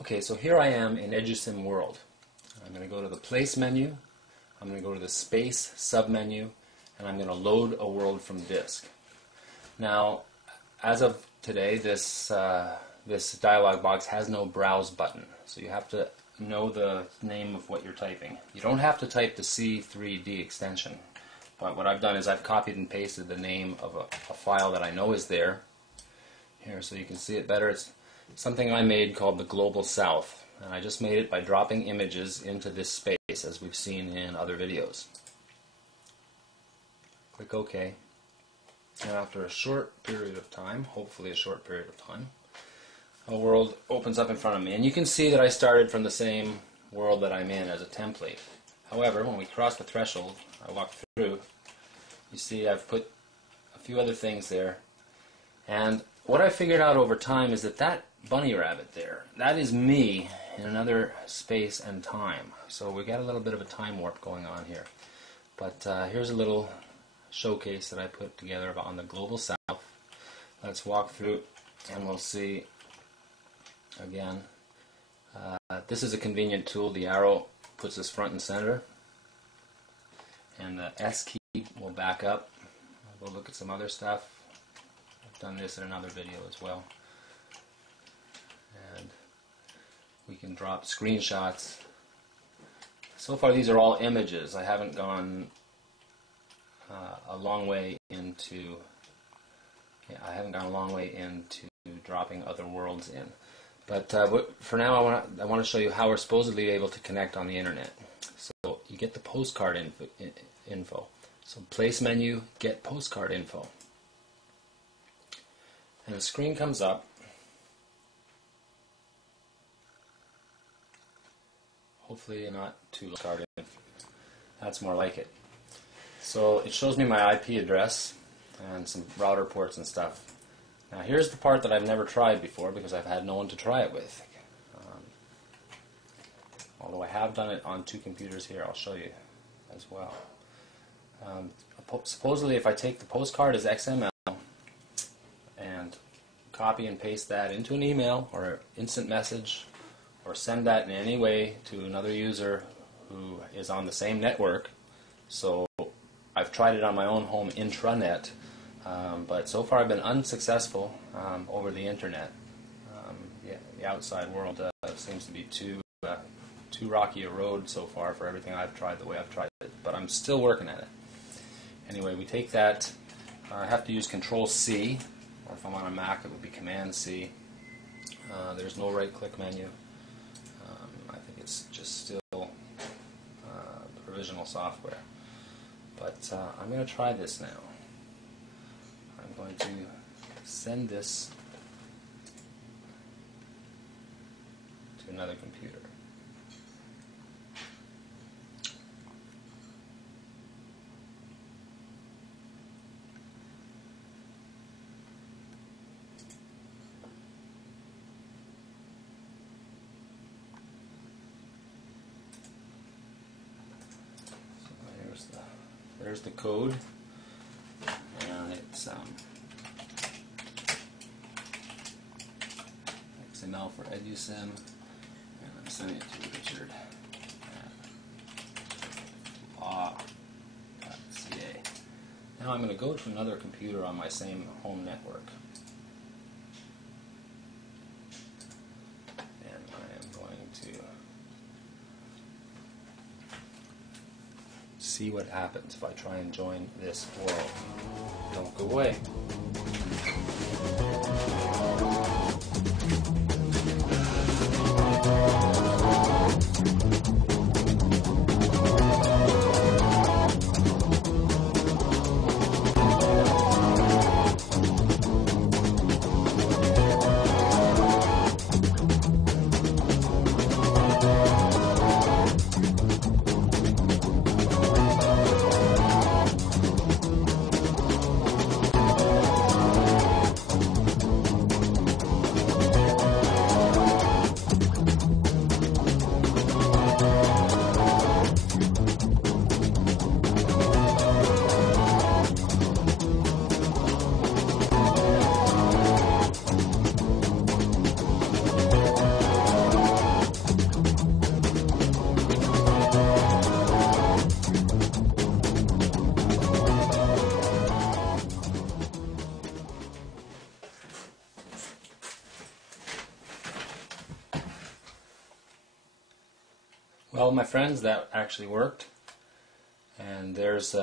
Okay, so here I am in EDUSim world. I'm going to go to the place menu, I'm going to go to the space submenu, and I'm going to load a world from disk. Now, as of today, this dialog box has no browse button, so you have to know the name of what you're typing. You don't have to type the C3D extension, but what I've done is I've copied and pasted the name of a file that I know is there here so you can see it better. It's something I made called the Global South, and I just made it by dropping images into this space as we've seen in other videos. Click OK, and after a short period of time, hopefully a short period of time, a world opens up in front of me, and you can see that I started from the same world that I'm in as a template. However, when we cross the threshold, I walk through, you see I've put a few other things there, and what I figured out over time is that bunny rabbit there, that is me in another space and time. So we got a little bit of a time warp going on here. But here's a little showcase that I put together on the Global South. Let's walk through and we'll see again. This is a convenient tool. The arrow puts us front and center, and the S key will back up. We'll look at some other stuff. I've done this in another video as well. And we can drop screenshots. So far these are all images. I haven't gone a long way into dropping other worlds in. But for now I want to show you how we're supposedly able to connect on the internet. So you get the postcard info. So place menu, get postcard info. And the screen comes up. Hopefully not too card info. That's more like it. So it shows me my IP address and some router ports and stuff. Now here's the part that I've never tried before because I've had no one to try it with. Although I have done it on two computers here, I'll show you as well. Supposedly if I take the postcard as XML and copy and paste that into an email or instant message or send that in any way to another user who is on the same network. So I've tried it on my own home intranet, but so far I've been unsuccessful over the internet. The outside world seems to be too rocky a road so far for everything I've tried the way I've tried it, but I'm still working at it. Anyway, we take that. I have to use Control-C, or if I'm on a Mac it would be Command-C. There's no right-click menu. I think it's just still the provisional software. But I'm going to try this now. I'm going to send this to another computer. There's the code, and it's XML for EDUSim, and I'm sending it to Richard at law.ca. Now I'm going to go to another computer on my same home network, and I am going to see what happens if I try and join this world. Don't go away. Well, my friends, that actually worked. And there's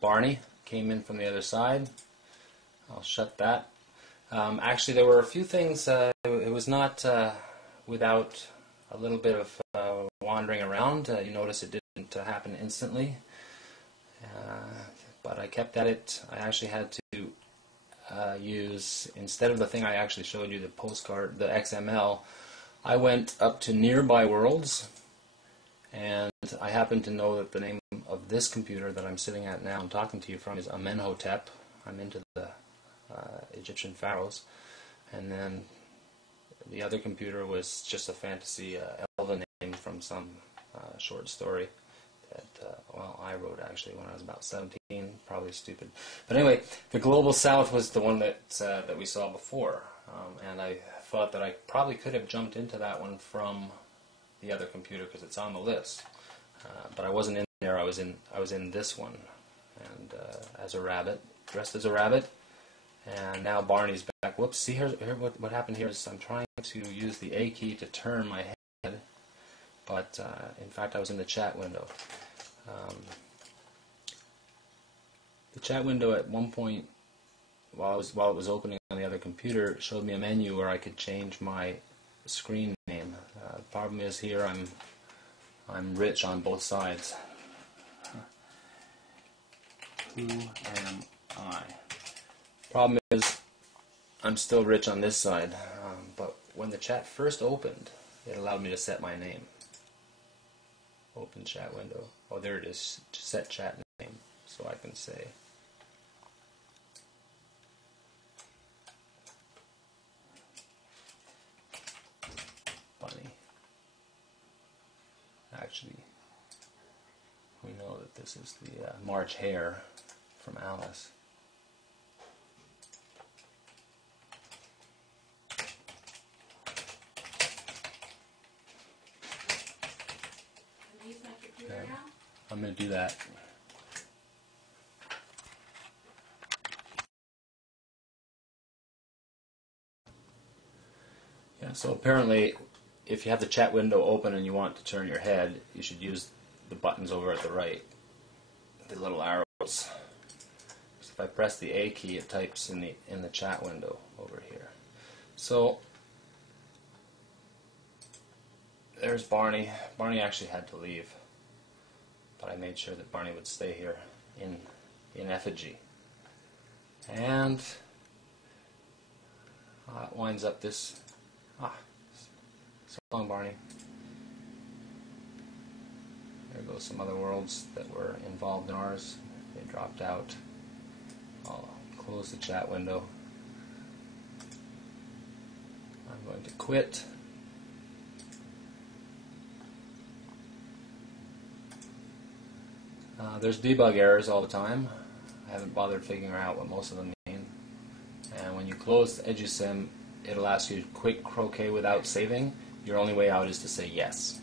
Barney, came in from the other side. I'll shut that. Actually, there were a few things, it was not without a little bit of wandering around. You notice it didn't happen instantly. But I kept at it. I actually had to use, instead of the thing I actually showed you, the postcard, the XML, I went up to nearby worlds, and I happen to know that the name of this computer that I'm sitting at now and talking to you from is Amenhotep. I'm into the Egyptian pharaohs. And then the other computer was just a fantasy elven name from some short story that, well, I wrote actually when I was about 17, probably stupid. But anyway, the Global South was the one that we saw before, and I thought that I probably could have jumped into that one from the other computer because it's on the list. But I wasn't in there. I was in this one, and as a rabbit, dressed as a rabbit. And now Barney's back. Whoops! See here what happened here is I'm trying to use the A key to turn my head, but in fact I was in the chat window. The chat window at one point, while it was opening on the other computer, showed me a menu where I could change my screen name. The problem is here I'm rich on both sides. Who am I? Problem is, I'm still rich on this side, but when the chat first opened, it allowed me to set my name. Open chat window. Oh, there it is. Set chat name. So I can say Bunny. Actually, we know that this is the March Hare from Alice. Okay. I'm going to do that. Yeah, so apparently if you have the chat window open and you want to turn your head, you should use the buttons over at the right, the little arrows. So if I press the A key, it types in the chat window over here. So there's Barney. Barney actually had to leave, but I made sure that Barney would stay here in effigy. And it winds up this. So long, Barney. There goes some other worlds that were involved in ours. They dropped out. I'll close the chat window. I'm going to quit. There's debug errors all the time. I haven't bothered figuring out what most of them mean. And when you close EDUSim, it'll ask you quick croquet without saving. Your only way out is to say yes.